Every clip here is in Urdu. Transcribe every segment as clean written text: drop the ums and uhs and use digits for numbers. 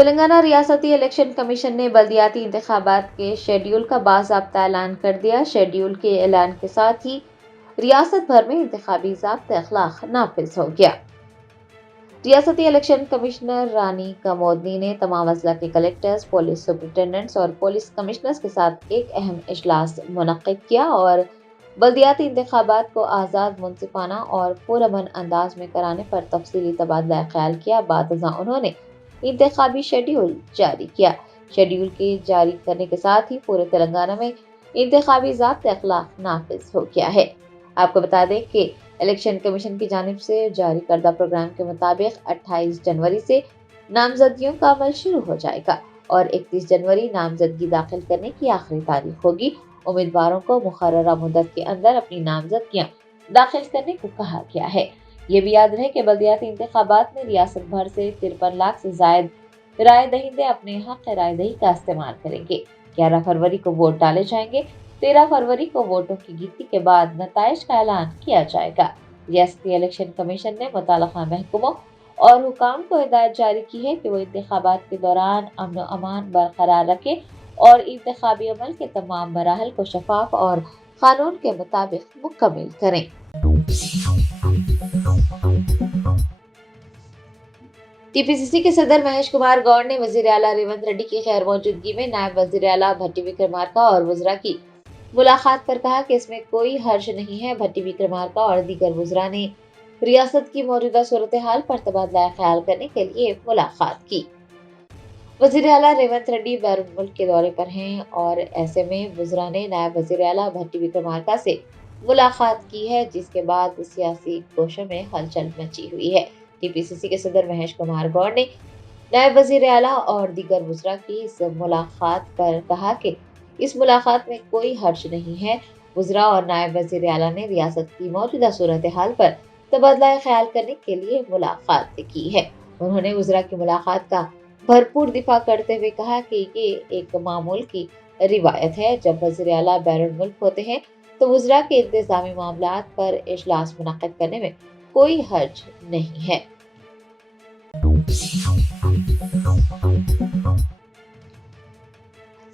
تلنگانہ ریاستی الیکشن کمیشن نے بلدیاتی انتخابات کے شیڈول کا باضابطہ اعلان کر دیا۔ شیڈول کے اعلان کے ساتھ ہی ریاست بھر میں انتخابی ضابطۂ اخلاق نافذ ہو گیا۔ ریاستی الیکشن کمشنر رانی کمودنی نے تمام اضلاع کے کلکٹرز، پولیس سپرنٹینڈنٹس اور پولیس کمشنرز کے ساتھ ایک اہم اجلاس منعقد کیا اور بلدیاتی انتخابات کو آزاد، منصفانہ اور پرامن انداز میں کرانے پر تفصیلی تبادلہ خیال کیا۔ بعد ازاں انہوں نے انتخابی شیڈول جاری کیا۔ شیڈول کے جاری کرنے کے ساتھ ہی پورے تلنگانہ میں انتخابی ضابطۂ اخلاق نافذ ہو گیا ہے۔ آپ کو بتا دیں کہ الیکشن کمیشن کی جانب سے جاری کردہ پروگرام کے مطابق 28 جنوری سے نامزدگیوں کا عمل شروع ہو جائے گا اور 31 جنوری نامزدگی داخل کرنے کی آخری تاریخ ہوگی۔ امیدواروں کو مقررہ مدت کے اندر اپنی نامزدگیاں داخل کرنے کو کہا گیا ہے۔ یہ بھی یاد رہے کہ بلدیاتی انتخابات میں ریاست بھر سے 53 لاکھ سے زائد رائے دہندے اپنے حق رائے دہی کا استعمال کریں گے۔ 11 فروری کو ووٹ ڈالے جائیں گے۔ 13 فروری کو ووٹوں کی گنتی کے بعد نتائج کا اعلان کیا جائے گا۔ ریاستی الیکشن کمیشن نے متعلقہ محکموں اور حکام کو ہدایت جاری کی ہے کہ وہ انتخابات کے دوران امن و امان برقرار رکھیں اور انتخابی عمل کے تمام مراحل کو شفاف اور قانون کے مطابق مکمل کریں۔ ٹی پی سی سی کے صدر مہیش کمار گوڑ نے وزیر اعلیٰ ریونت ریڈی کی غیر موجودگی میں نائب وزیر اعلیٰ بھٹی وکرمارکا اور وزراء کی ملاقات پر کہا کہ اس میں کوئی حرج نہیں ہے۔ بھٹی وکرمارکا اور دیگر وزراء نے ریاست کی موجودہ صورتحال پر تبادلہ خیال کرنے کے لیے ملاقات کی۔ وزیر اعلیٰ ریونت ریڈی بیرون ملک کے دورے پر ہیں اور ایسے میں وزراء نے نائب وزیر اعلیٰ بھٹی وکرمارکا سے ملاقات کی ہے، جس کے بعد سیاسی گوشوں میں ہلچل مچی ہوئی ہے۔ ٹی پی سی سی کے صدر مہیش کمار گوڑ نے نائب وزیر اعلیٰ اور دیگر وزراء کی اس ملاقات پر کہا کہ اس ملاقات میں کوئی حرج نہیں ہے۔ وزراء اور نائب وزیر اعلیٰ نے ریاست کی موجودہ صورتحال پر تبادلہ خیال کرنے کے لیے ملاقات کی ہے۔ انہوں نے وزراء کی ملاقات کا بھرپور دفاع کرتے ہوئے کہا کہ یہ ایک معمول کی روایت ہے۔ جب وزیر اعلیٰ بیرون ملک ہوتے ہیں تو وزراء کے انتظامی معاملات پر اجلاس منعقد کرنے میں کوئی حرج نہیں ہے۔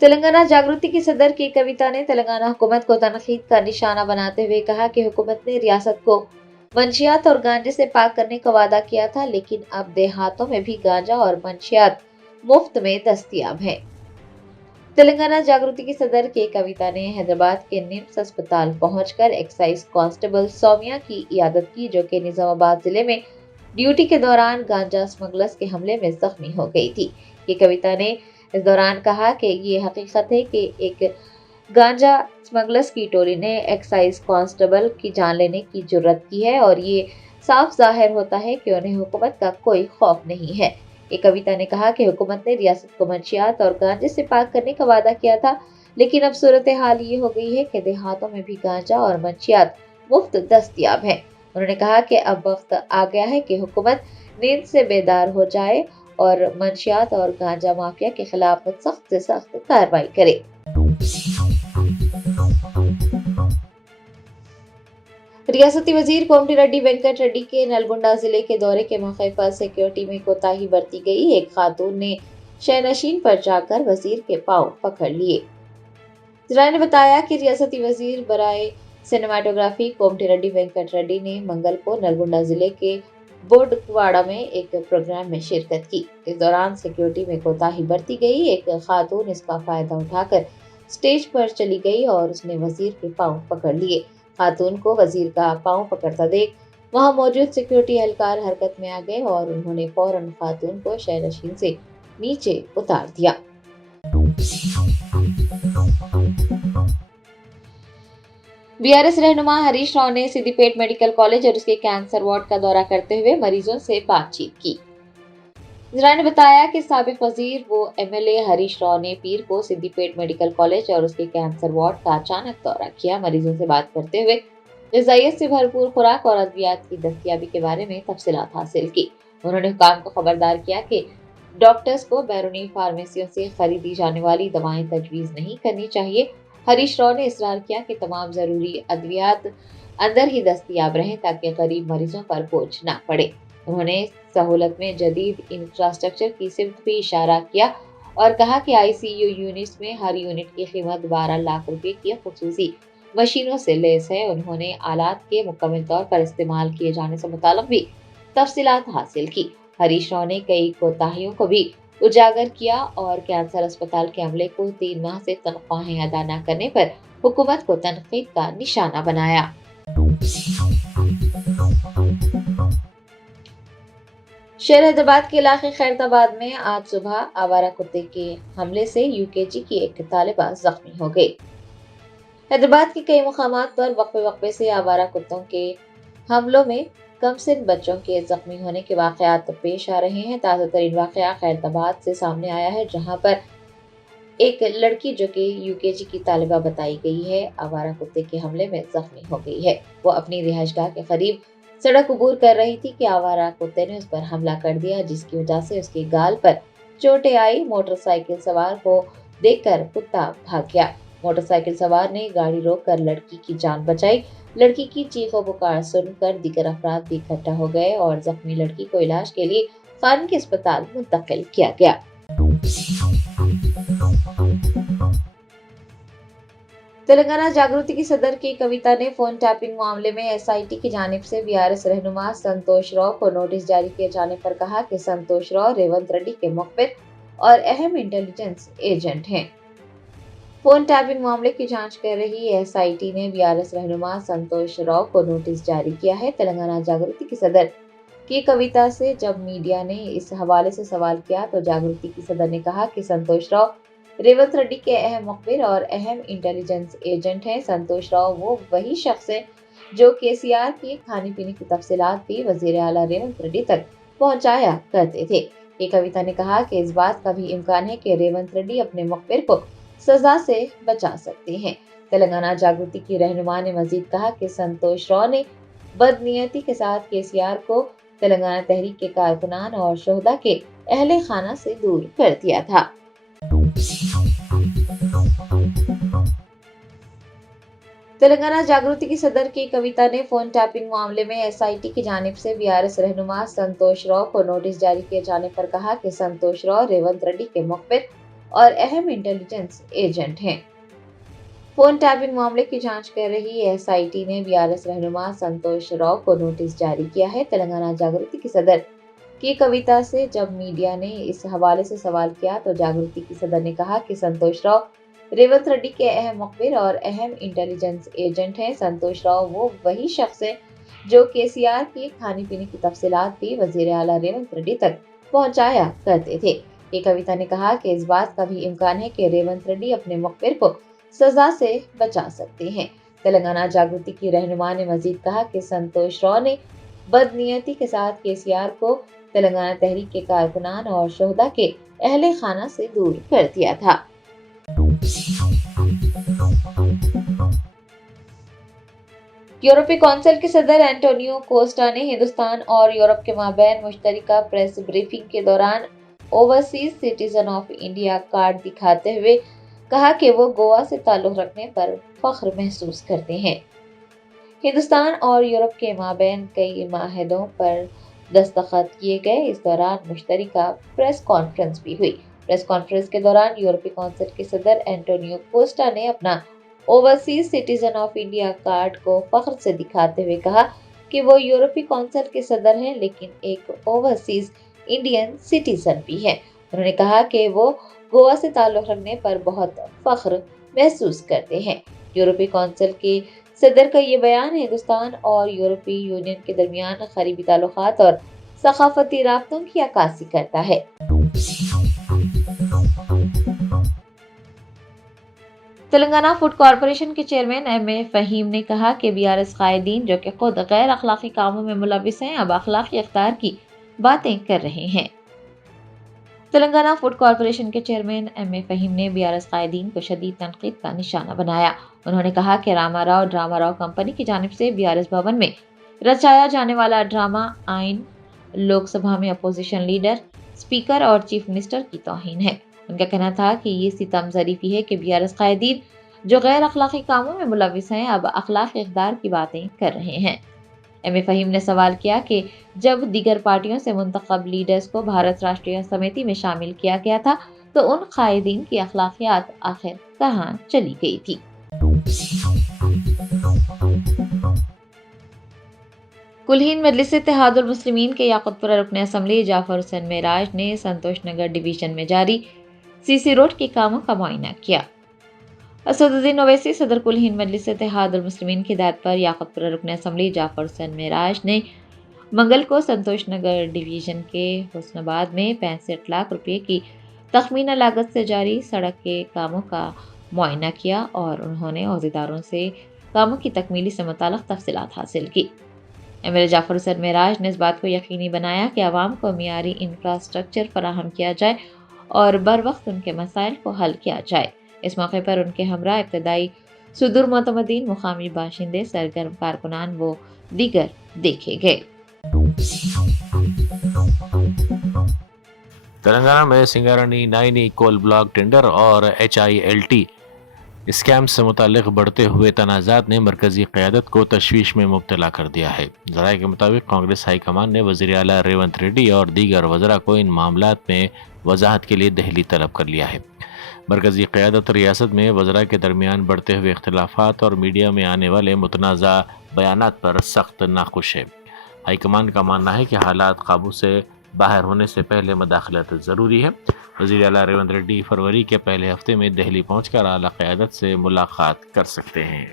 تلنگانہ جاگرتی کی صدر کے کویتا نے تلنگانہ حکومت کو تنقید کا نشانہ بناتے ہوئے کہا کہ حکومت نے ریاست کو منشیات اور گانجے سے پاک کرنے کا وعدہ کیا تھا، لیکن اب دیہاتوں میں بھی گانجا اور منشیات مفت میں دستیاب ہیں۔ تلنگانہ جاگرتی کی صدر کے کویتا نے حیدرآباد کے نمس اسپتال پہنچ کر ایکسائز کانسٹیبل سومیا کی عیادت کی، جو کہ نظام آباد ضلع میں ڈیوٹی کے دوران گانجا اسمگلرز کے حملے میں زخمی ہو گئی تھی۔ یہ کویتا نے اس دوران کہا کہ یہ حقیقت ہے کہ ایک گانجا اسمگلرز کی ٹولی نے ایکسائز کانسٹیبل کی جان لینے کی جرات کی ہے اور یہ صاف ظاہر ہوتا ہے کہ انہیں حکومت کا کوئی خوف نہیں ہے۔ یہ کویتا نے کہا کہ حکومت نے ریاست کو منشیات اور گانجے سے پاک کرنے کا وعدہ کیا تھا، لیکن اب صورتحال یہ ہو گئی ہے کہ دیہاتوں میں بھی گانجا اور منشیات مفت دستیاب ہیں۔ انہوں نے کہا کہ اب وقت آ گیا ہے کہ حکومت نیند سے بیدار ہو جائے اور منشیات اور گانجا مافیا کے خلاف سخت سے سخت کارروائی کرے۔ ریاستی وزیر کومٹی ریڈی وینکٹ ریڈی کے نلگنڈا ضلع کے دورے کے موقع پر سیکیورٹی میں کوتاہی برتی گئی۔ ایک خاتون نے شینشین پر جا کر وزیر کے پاؤں پکڑ لیے۔ ذرائع نے بتایا کہ ریاستی وزیر برائے سینماٹوگرافی کومٹی ریڈی وینکٹ ریڈی نے منگل کو نلگنڈا ضلع کے بوڈکواڑہ میں ایک پروگرام میں شرکت کی۔ اس دوران سیکیورٹی میں کوتاہی برتی گئی۔ ایک خاتون اس کا فائدہ اٹھا کر اسٹیج پر چلی گئی اور اس نے وزیر کے پاؤں پکڑ لیے۔ خاتون کو وزیر کا پاؤں پکڑتا دیکھ وہاں موجود سیکیورٹی اہلکار حرکت میں آ گئے اور انہوں نے فوراً خاتون کو شینشین سے نیچے اتار دیا۔ بی آر ایس رہنما ہریش راؤ نے سدی پیٹ میڈیکل کالج اور اس کے کینسر وارڈ کا دورہ کرتے ہوئے مریضوں سے بات چیت کی۔ ذرائع نے بتایا کہ سابق وزیر و M L A Harish Rao نے پیر کو سدی پیٹ میڈیکل کالج اور اس کے کینسر وارڈ کا اچانک دورہ کیا۔ مریضوں سے بات کرتے ہوئے غذائیت سے بھرپور خوراک اور ادویات کی دستیابی کے بارے میں تفصیلات حاصل کی۔ انہوں نے حکام کو خبردار کیا کہ ڈاکٹرز کو بیرونی فارمیسیوں سے خریدی جانے والی دوائیں تجویز نہیں کرنی چاہیے۔ ہریش راؤ نے اصرار کیا کہ تمام ضروری ادویات اندر ہی دستیاب رہیں تاکہ غریب مریضوں پر بوجھ نہ پڑے۔ انہوں نے سہولت میں جدید انفراسٹرکچر کی سمت بھی اشارہ کیا اور کہا کہ ICU یونٹس میں ہر یونٹ کی قیمت 12 لاکھ روپے کی خصوصی مشینوں سے لیس ہے۔ انہوں نے آلات کے مکمل طور پر استعمال کیے جانے سے متعلق بھی تفصیلات حاصل کی۔ ہریش راؤ نے کئی کوتاہیوں کو بھی اجاگر کیا اور کینسر اسپتال کے عملے کو 3 ماہ سے تنخواہیں ادا نہ کرنے پر حکومت کو تنقید کا نشانہ بنایا۔ شہر حیدرآباد کے علاقے خیرتآباد میں آج صبح آوارہ کتے کے حملے سے UKG کی ایک طالبہ زخمی ہو گئی۔ حیدرآباد کے کئی مقامات پر وقفے سے آوارہ کتوں کے حملوں میں کم سن بچوں کے زخمی ہونے کے واقعات پیش آ رہے ہیں۔ تازہ ترین واقعہ خیرتآباد سے سامنے آیا ہے، جہاں پر ایک لڑکی جو کہ UKG کی طالبہ بتائی گئی ہے، آوارہ کتے کے حملے میں زخمی ہو گئی ہے۔ وہ اپنی رہائش گاہ کے قریب سڑک عبور کر رہی تھی کہ آوارہ کتے نے اس پر حملہ کر دیا، جس کی وجہ سے اس کی گال پر چوٹیں آئی۔ موٹر سائیکل سوار کو دیکھ کر کتا بھاگ گیا۔ موٹر سائیکل سوار نے گاڑی روک کر لڑکی کی جان بچائی۔ لڑکی کی چیخ و پکار سن کر دیگر افراد بھی اکٹھا ہو گئے اور زخمی لڑکی کو علاج کے لیے خانگی اسپتال منتقل کیا گیا۔ تلنگانہ جاگرتی کی صدر کے کویتا نے فون ٹیپنگ معاملے میں SIT کی جانب سے BRS رہنما سنتوش راؤ کو نوٹس جاری کیے جانے پر کہا کہ سنتوش راؤ ریونت ریڈی کے مخبر اور اہم انٹیلیجنس ایجنٹ ہیں۔ فون ٹیپنگ معاملے کی جانچ کر رہی SIT نے BRS رہنما سنتوش راؤ کو نوٹس جاری کیا ہے۔ تلنگانہ جاگرتی کی صدر کی کویتا سے جب میڈیا نے اس حوالے سے سوال کیا تو جاگرتی کی صدر نے کہا کہ سنتوش راؤ ریونت ریڈی کے اہم مخبر اور اہم انٹیلیجنس ایجنٹ ہیں۔ سنتوش راؤ وہ وہی شخص ہیں جو KCR کی کھانے پینے کی تفصیلات بھی وزیر اعلیٰ ریونت ریڈی تک پہنچایا کرتے تھے۔ یہ کویتا نے کہا کہ اس بات کا بھی امکان ہے کہ ریونت ریڈی اپنے مخبر کو سزا سے بچا سکتے ہیں۔ تلنگانہ جاگرتی کی رہنما نے مزید کہا کہ سنتوش راؤ نے بدنیتی کے ساتھ KCR کو تلنگانہ تحریک کے کارکنان اور شہدا کے اہل خانہ سے دور کر دیا تھا۔ تلنگانہ جاگرتی کی صدر کی کویتا نے فون ٹیپنگ معاملے میں SIT کی جانب سے BRS رہنما سنتوش راؤ کو نوٹس جاری کیے جانے پر کہا کہ سنتوش راؤ ریونت ریڈی کے مخبر اور اہم انٹیلیجنس ایجنٹ ہیں۔ فون ٹیپنگ معاملے کی جانچ کر رہی SIT نے BRS رہنما سنتوش راؤ کو نوٹس جاری کیا ہے۔ تلنگانہ جاگرتی کی صدر کی کویتا سے جب میڈیا نے اس حوالے سے سوال کیا تو جاگرتی کی صدر نے کہا کہ سنتوش راؤ ریونت ریڈی کے اہم مخبر اور اہم انٹیلیجنس ایجنٹ ہیں۔ سنتوش راؤ وہ وہی شخص ہیں جو KCR کی کھانے پینے کی تفصیلات بھی وزیر اعلیٰ ریونت ریڈی تک پہنچایا کرتے تھے۔ یہ کویتا نے کہا کہ اس بات کا بھی امکان ہے کہ ریونت ریڈی اپنے مخبر کو سزا سے بچا سکتے ہیں۔ تلنگانہ جاگرتی کی رہنما نے مزید کہا کہ سنتوش راؤ نے بدنیتی کے ساتھ KCR کو تلنگانہ تحریک کے کارکنان اور شہدا کے اہل خانہ سے دور کر دیا تھا۔ یورپی کونسل کے صدر اینٹونیو کوسٹا نے ہندوستان اور یورپ کے مابین مشترکہ پریس بریفنگ کے دوران overseas citizen of India card دکھاتے ہوئے کہا کہ وہ گوا سے تعلق رکھنے پر فخر محسوس کرتے ہیں۔ ہندوستان اور یورپ کے مابین کئی معاہدوں پر دستخط کیے گئے۔ اس دوران مشترکہ پریس کانفرنس بھی ہوئی۔ پریس کانفرنس کے دوران یورپی کونسل کے صدر اینٹونیو کوسٹا نے اپنا overseas citizen of India card کو فخر سے دکھاتے ہوئے کہا کہ وہ یورپی کونسل کے صدر ہیں لیکن ایک اوورسیز انڈین سٹیزن بھی ہیں۔ انہوں نے کہا کہ وہ گوا سے تعلق رکھنے پر بہت فخر محسوس کرتے ہیں۔ یورپی کونسل کے صدر کا یہ بیان ہندوستان اور یورپی یونین کے درمیان قریبی تعلقات اور ثقافتی رابطوں کی عکاسی کرتا ہے۔ تلنگانہ فوڈ کارپوریشن کے چیئرمین MA فہیم نے کہا کہ BRS قائدین جو کہ خود غیر اخلاقی کاموں میں ملوث ہیں اب اخلاقی اقدار کی باتیں کر رہے ہیں۔ تلنگانہ فوڈ کارپوریشن کے چیئرمین MA فہیم نے BRS قائدین کو شدید تنقید کا نشانہ بنایا۔ انہوں نے کہا کہ راما راؤ کمپنی کی جانب سے BRS بھون میں رچایا جانے والا ڈرامہ آئین لوک سبھا میں اپوزیشن لیڈر، اسپیکر اور چیف منسٹر کی توہین ہے۔ ان کا کہنا تھا کہ یہ ستم ظریفی ہے کہ BRS قائدین جو غیر اخلاقی کاموں میں ملوث ہیں اب اخلاقی اقدار کی باتیں کر رہے ہیں۔ ایم اے فہیم نے سوال کیا کہ جب دیگر پارٹیوں سے منتخب لیڈرز کو بھارت راشٹریہ سمیتی میں شامل کیا گیا تھا تو ان قائدین کی اخلاقیات آخر کہاں چلی گئی تھی؟ کل ہند مجلس اتحاد المسلمین کے یاقوت پورہ رکن اسمبلی جعفر حسین معراج نے سنتوش نگر ڈویژن میں جاری سی سی روڈ کے کاموں کا معائنہ کیا۔ اسد الدین اویسی صدر کل ہند مجلس اتحاد المسلمین کی ہدایت پر یاقوت پورہ رکن اسمبلی جعفر حسین معراج نے منگل کو سنتوش نگر ڈویژن کے حسن آباد میں 65 لاکھ روپے کی تخمینہ لاگت سے جاری سڑک کے کاموں کا معائنہ کیا اور انہوں نے عہدیداروں سے کاموں کی تکمیلی سے متعلق تفصیلات حاصل کی۔ ایم ایل اے جعفر حسین معراج نے اس بات کو یقینی بنایا کہ عوام کو معیاری انفراسٹرکچر فراہم کیا جائے اور بروقت ان کے مسائل کو حل کیا جائے۔ اس موقع پر ان کے ہمراہ ابتدائی صدور معتمدین، مقامی باشندے، سرگرم کارکنان و دیگر دیکھے گئے۔ تلنگانہ میں سنگارانی نائنی کول بلاک ٹینڈر اور HILT اسکیم سے متعلق بڑھتے ہوئے تنازعات نے مرکزی قیادت کو تشویش میں مبتلا کر دیا ہے۔ ذرائع کے مطابق کانگریس ہائی کمان نے وزیر اعلیٰ ریونت ریڈی اور دیگر وزراء کو ان معاملات میں وضاحت کے لیے دہلی طلب کر لیا ہے۔ مرکزی قیادت ریاست میں وزراء کے درمیان بڑھتے ہوئے اختلافات اور میڈیا میں آنے والے متنازع بیانات پر سخت ناخوش ہے۔ ہائی کمان کا ماننا ہے کہ حالات قابو سے باہر ہونے سے پہلے مداخلت ضروری ہے۔ وزیر اعلیٰ ریونت ریڈی فروری کے پہلے ہفتے میں دہلی پہنچ کر اعلیٰ قیادت سے ملاقات کر سکتے ہیں۔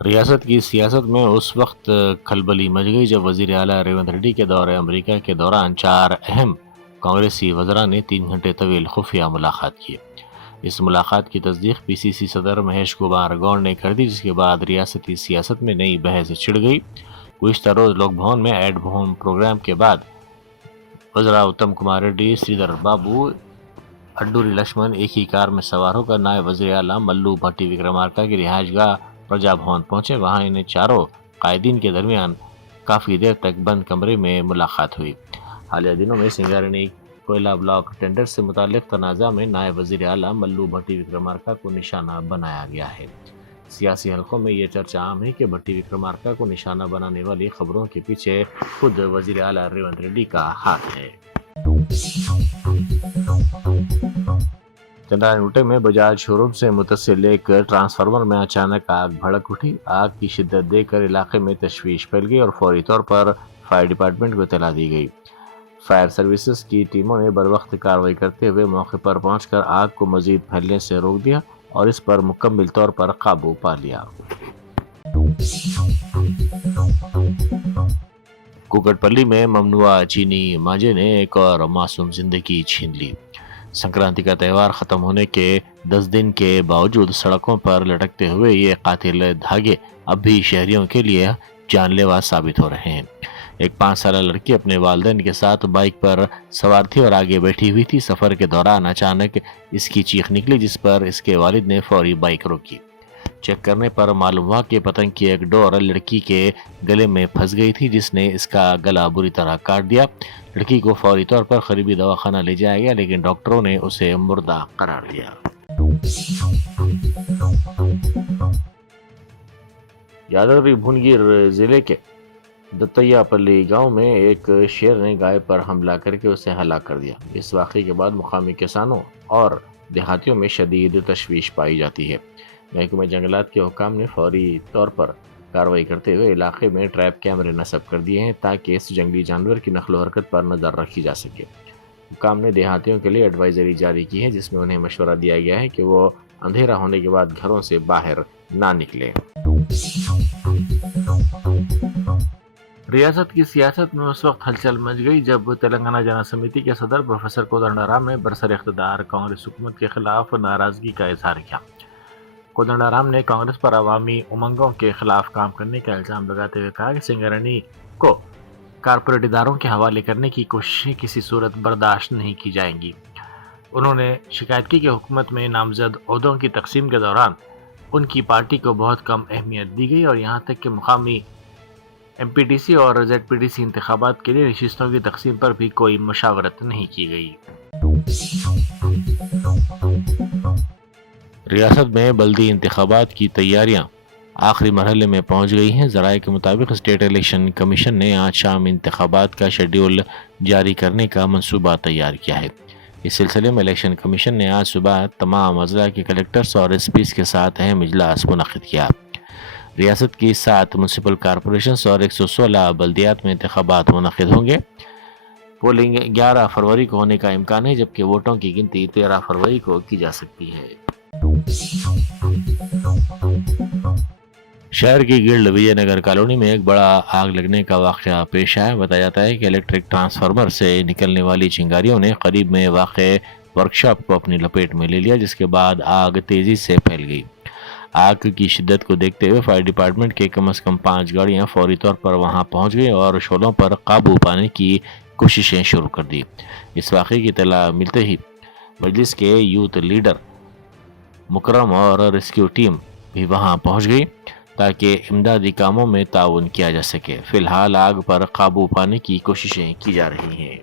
ریاست کی سیاست میں اس وقت کھلبلی مچ گئی جب وزیر اعلیٰ ریونت ریڈی کے دورہ امریکہ کے دوران 4 اہم کانگریسی وزراء نے 3 گھنٹے طویل خفیہ ملاقات کی۔ اس ملاقات کی تصدیق PCC صدر مہیش کمار گوڑ نے کر دی، جس کے بعد ریاستی سیاست میں نئی بحث چھڑ گئی۔ گزشتہ روز لوک بھون میں ایٹ ہوم پروگرام کے بعد وزراء اتم کمار ریڈی، سریدر بابو، اڈوری لکشمن ایک ہی کار میں سوار ہو کر نائب وزیر اعلیٰ ملو بھٹی وکرمارکا کی رہائش گاہ پرجا بھون پہنچے۔ وہاں انہیں چاروں قائدین کے درمیان کافی دیر تک بند کمرے میں ملاقات ہوئی۔ حالیہ دنوں میں سنگارانی کوئلہ بلاک ٹینڈر سے متعلق تنازع میں نائب وزیر اعلیٰ ملو بھٹی وکرمارکا کو نشانہ بنایا گیا ہے۔ سیاسی حلقوں میں یہ چرچا عام ہے کہ بھٹی وکرمارکا کو نشانہ بنانے والی خبروں کے پیچھے خود وزیر اعلیٰ ریونت ریڈی کا ہاتھ ہے۔ چندراوٹے میں بجاج شو روم سے متصل ایک ٹرانسفارمر میں اچانک آگ بھڑک اٹھی۔ آگ کی شدت دیکھ کر علاقے میں تشویش پھیل گئی اور فوری طور پر فائر ڈپارٹمنٹ کو اطلاع دی گئی۔ فائر سروسز کی ٹیموں نے بروقت کارروائی کرتے ہوئے موقع پر پہنچ کر آگ کو مزید پھیلنے سے روک دیا اور اس پر مکمل طور پر قابو پا لیا۔ کوکٹ پلی میں ممنوع چینی مانجے نے ایک اور معصوم زندگی چھین لی۔ سنکرانتی کا تہوار ختم ہونے کے 10 دن کے باوجود سڑکوں پر لٹکتے ہوئے یہ قاتل دھاگے اب بھی شہریوں کے لیے جان لیوا ثابت ہو رہے ہیں۔ ایک 5 سالہ لڑکی اپنے والدین کے ساتھ بائک پر سوار تھی اور آگے بیٹھی ہوئی تھی۔ سفر کے دوران اچانک اس کی چیخ نکلی، جس پر اس کے والد نے فوری بائک روکی۔ چیک کرنے پر معلوم ہوا کہ پتنگ کی ایک ڈور لڑکی کے گلے میں پھنس گئی تھی، جس نے اس کا گلا بری طرح کاٹ دیا۔ لڑکی کو فوری طور پر قریبی دواخانہ لے جایا گیا، لیکن ڈاکٹروں نے اسے مردہ قرار دیا۔ یادگری بھونگیر ضلع کے دتیا پلی گاؤں میں ایک شیر نے گائے پر حملہ کر کے اسے ہلاک کر دیا۔ اس واقعے کے بعد مقامی کسانوں اور دیہاتیوں میں شدید تشویش پائی جاتی ہے۔ محکمہ جنگلات کے حکام نے فوری طور پر کارروائی کرتے ہوئے علاقے میں ٹریپ کیمرے نصب کر دیے ہیں تاکہ اس جنگلی جانور کی نقل و حرکت پر نظر رکھی جا سکے۔ حکام نے دیہاتیوں کے لیے ایڈوائزری جاری کی ہے، جس میں انہیں مشورہ دیا گیا ہے کہ وہ اندھیرا ہونے کے بعد گھروں سے باہر نہ نکلیں۔ ریاست کی سیاست میں اس وقت ہلچل مچ گئی جب تلنگانہ جنا سمیتی کے صدر پروفیسر کودنڈارام نے برسر اقتدار کانگریس حکومت کے خلاف ناراضگی کا اظہار کیا۔ کودنڈارام نے کانگریس پر عوامی امنگوں کے خلاف کام کرنے کا الزام لگاتے ہوئے کہا کہ سنگارانی کو کارپوریٹ اداروں کے حوالے کرنے کی کوششیں کسی صورت برداشت نہیں کی جائیں گی۔ انہوں نے شکایت کی کہ حکومت میں نامزد عہدوں کی تقسیم کے دوران ان کی پارٹی کو بہت کم اہمیت دی گئی اور یہاں تک کہ مقامی MPTC اور ZPTC انتخابات کے لیے نشستوں کی تقسیم پر بھی کوئی مشاورت نہیں کی گئی۔ ریاست میں بلدی انتخابات کی تیاریاں آخری مرحلے میں پہنچ گئی ہیں۔ ذرائع کے مطابق اسٹیٹ الیکشن کمیشن نے آج شام انتخابات کا شیڈیول جاری کرنے کا منصوبہ تیار کیا ہے۔ اس سلسلے میں الیکشن کمیشن نے آج صبح تمام اضلاع کے کلکٹرز اور ایس پیز کے ساتھ اہم اجلاس منعقد کیا۔ ریاست کی 7 میونسپل کارپوریشنز اور 116 بلدیات میں انتخابات منعقد ہوں گے۔ پولنگ 11 فروری کو ہونے کا امکان ہے، جبکہ ووٹوں کی گنتی 13 فروری کو کی جا سکتی ہے۔ شہر کی گلڈ وجے نگر کالونی میں ایک بڑا آگ لگنے کا واقعہ پیش آیا۔ بتایا جاتا ہے کہ الیکٹرک ٹرانسفارمر سے نکلنے والی چنگاریوں نے قریب میں واقع ورکشاپ کو اپنی لپیٹ میں لے لیا، جس کے بعد آگ تیزی سے پھیل گئی۔ آگ کی شدت کو دیکھتے ہوئے فائر ڈپارٹمنٹ کے کم از کم 5 گاڑیاں فوری طور پر وہاں پہنچ گئی اور شعلوں پر قابو پانے کی کوششیں شروع کر دی۔ اس واقعے کی اطلاع ملتے ہی مجلس کے یوتھ لیڈر مکرم اور ریسکیو ٹیم بھی وہاں پہنچ گئی تاکہ امدادی کاموں میں تعاون کیا جا سکے۔ فی الحال آگ پر قابو پانے کی کوششیں کی جا رہی ہیں۔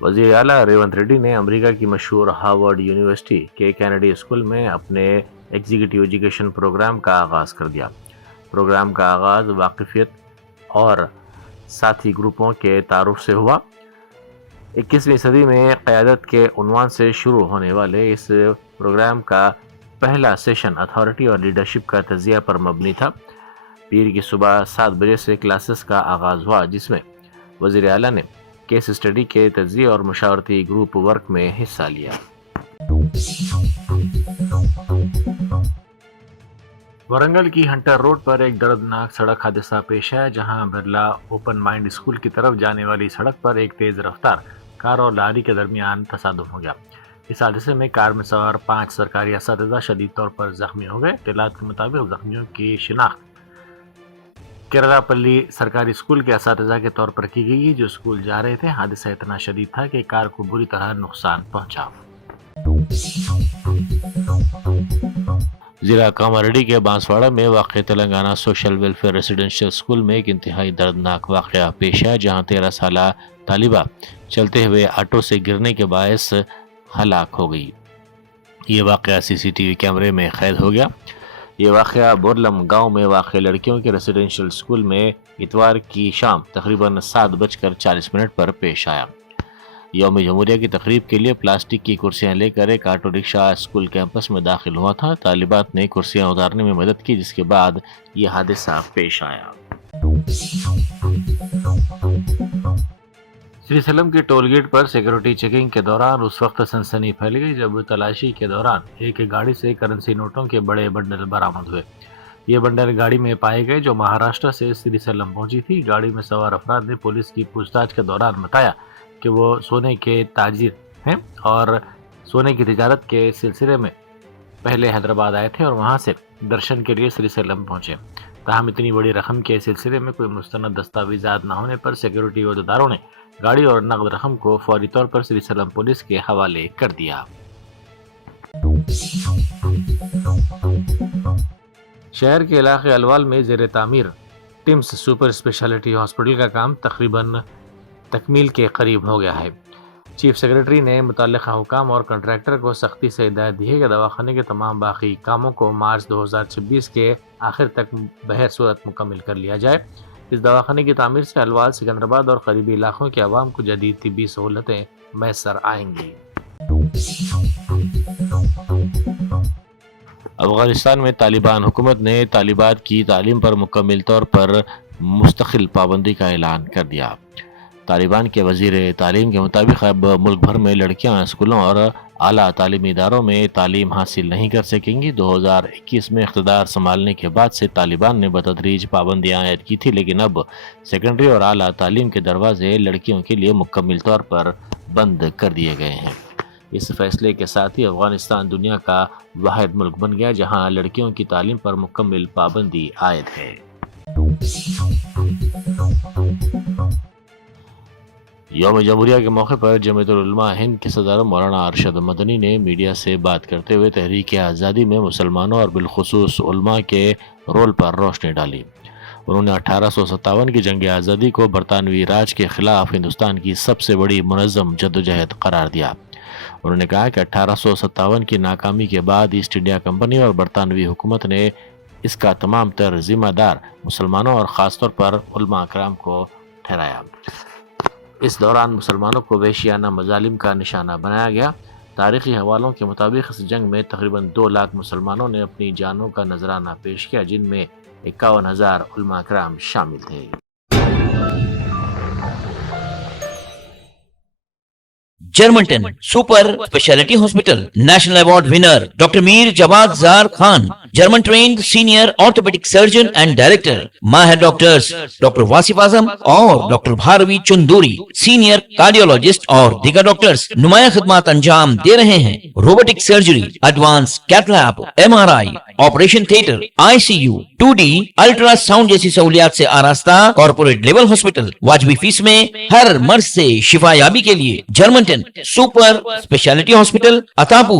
وزیر اعلیٰ ریونت ریڈی نے امریکہ کی مشہور ہارورڈ یونیورسٹی کے کینیڈی اسکول میں اپنے ایگزیکٹو ایجوکیشن پروگرام کا آغاز کر دیا۔ پروگرام کا آغاز واقفیت اور ساتھی گروپوں کے تعارف سے ہوا۔ 21ویں صدی میں قیادت کے عنوان سے شروع ہونے والے اس پروگرام کا پہلا سیشن اتھارٹی اور لیڈرشپ کا تجزیہ پر مبنی تھا۔ پیر کی صبح 7 بجے سے کلاسز کا آغاز ہوا، جس میں وزیر اعلیٰ نے کیس اسٹڈی کے تجزیے اور مشاورتی گروپ ورک میں حصہ لیا۔ ورنگل کی ہنٹر روڈ پر ایک دردناک سڑک حادثہ پیش آیا، جہاں برلا اوپن مائنڈ اسکول کی طرف جانے والی سڑک پر ایک تیز رفتار کار اور لاری کے درمیان تصادم ہو گیا۔ اس حادثے میں کار میں سوار 5 سرکاری اساتذہ شدید طور پر زخمی ہو گئے۔ اطلاعات کے مطابق زخمیوں کی شناخت کیرلا پلی سرکاری اسکول کے اساتذہ کے طور پر کی گئی ہے، جو اسکول جا رہے تھے۔ حادثہ اتنا شدید تھا کہ کار کو بری طرح نقصان پہنچا۔ ضلع کاماریڈی کے بانسواڑہ میں واقع Telangana social welfare residential school میں ایک انتہائی دردناک واقعہ پیش آیا، جہاں 13 سالہ طالبہ چلتے ہوئے آٹو سے گرنے کے باعث ہلاک ہو گئی۔ یہ واقعہ CCTV کیمرے میں قید ہو گیا۔ یہ واقعہ بورلم گاؤں میں واقع لڑکیوں کے ریزیڈنشل اسکول میں اتوار کی شام تقریباً 7:40 پر پیش آیا۔ یوم جمہوریہ کی تقریب کے لیے پلاسٹک کی کرسیاں لے کر ایک آٹو رکشہ اسکول کیمپس میں داخل ہوا تھا۔ طالبات نے کرسیاں اتارنے میں مدد کی، جس کے بعد یہ حادثہ پیش آیا۔ سری سلم کے ٹول گیٹ پر سیکورٹی چیکنگ کے دوران اس وقت سنسنی پھیل گئی جب تلاشی کے دوران ایک گاڑی سے کرنسی نوٹوں کے بڑے بنڈل برآمد ہوئے۔ یہ بنڈل گاڑی میں پائے گئے جو مہاراشٹر سے سری سلم پہنچی تھی۔ گاڑی میں سوار افراد نے پولیس کی پوچھ تاچھ کے دوران بتایا کہ وہ سونے کے تاجر ہیں اور سونے کی تجارت کے سلسلے میں پہلے حیدرآباد آئے تھے اور وہاں سے درشن کے لیے سری سلم پہنچے۔ تاہم اتنی بڑی رقم کے سلسلے میں کوئی مستند دستاویزات نہ ہونے پر سیکورٹی عہدیداروں نے گاڑی اور نقد رقم کو فوری طور پر سری سلم پولیس کے حوالے کر دیا۔ شہر کے علاقے الوال میں زیر تعمیر ٹمس سپر اسپیشلٹی ہاسپٹل کا کام تقریباً تکمیل کے قریب ہو گیا ہے۔ چیف سیکرٹری نے متعلقہ حکام اور کنٹریکٹر کو سختی سے ہدایت دی ہے کہ دواخانے کے تمام باقی کاموں کو مارچ 2026 کے آخر تک بہر صورت مکمل کر لیا جائے۔ اس دواخانے کی تعمیر سے الوال، سکندرآباد اور قریبی علاقوں کے عوام کو جدید طبی سہولتیں میسر آئیں گی۔ افغانستان میں طالبان حکومت نے طالبات کی تعلیم پر مکمل طور پر مستقل پابندی کا اعلان کر دیا۔ طالبان کے وزیر تعلیم کے مطابق اب ملک بھر میں لڑکیاں اسکولوں اور اعلیٰ تعلیمی اداروں میں تعلیم حاصل نہیں کر سکیں گی۔ 2021 میں اقتدار سنبھالنے کے بعد سے طالبان نے بتدریج پابندیاں عائد کی تھی، لیکن اب سیکنڈری اور اعلیٰ تعلیم کے دروازے لڑکیوں کے لیے مکمل طور پر بند کر دیے گئے ہیں۔ اس فیصلے کے ساتھ ہی افغانستان دنیا کا واحد ملک بن گیا جہاں لڑکیوں کی تعلیم پر مکمل پابندی عائد ہے۔ یوم جمہوریہ کے موقع پر جمعیت العلماء ہند کے صدر مولانا ارشد مدنی نے میڈیا سے بات کرتے ہوئے تحریک آزادی میں مسلمانوں اور بالخصوص علماء کے رول پر روشنی ڈالی۔ انہوں نے 1857 کی جنگ آزادی کو برطانوی راج کے خلاف ہندوستان کی سب سے بڑی منظم جدوجہد قرار دیا۔ انہوں نے کہا کہ 1857 کی ناکامی کے بعد ایسٹ انڈیا کمپنی اور برطانوی حکومت نے اس کا تمام تر ذمہ دار مسلمانوں اور خاص طور پر علماء اکرام کو ٹھہرایا۔ اس دوران مسلمانوں کو وحشیانہ مظالم کا نشانہ بنایا گیا۔ تاریخی حوالوں کے مطابق اس جنگ میں تقریباً 2 لاکھ مسلمانوں نے اپنی جانوں کا نذرانہ پیش کیا، جن میں 51,000 علماء اکرام شامل تھے۔ Germanten super speciality hospital national award winner doctor Mir Jawad Zar Khan, German trained senior orthopaedic surgeon and director, ماہر ڈاکٹرز ڈاکٹر واصف اعظم اور doctor Bharavi Chanduri, senior cardiologist اور دیگر ڈاکٹرز نمایاں خدمات انجام دے رہے ہیں۔ Robotic surgery, advance cath lab, MRI، operation theatre, ICU، 2D ultrasound جیسی سہولیات سے آراستہ کارپوریٹ لیول ہاسپٹل، واجبی فیس میں ہر مرض سے شفا یابی کے لیے جرمنٹن سپر اسپیشلٹی ہاسپٹل، عطاپور۔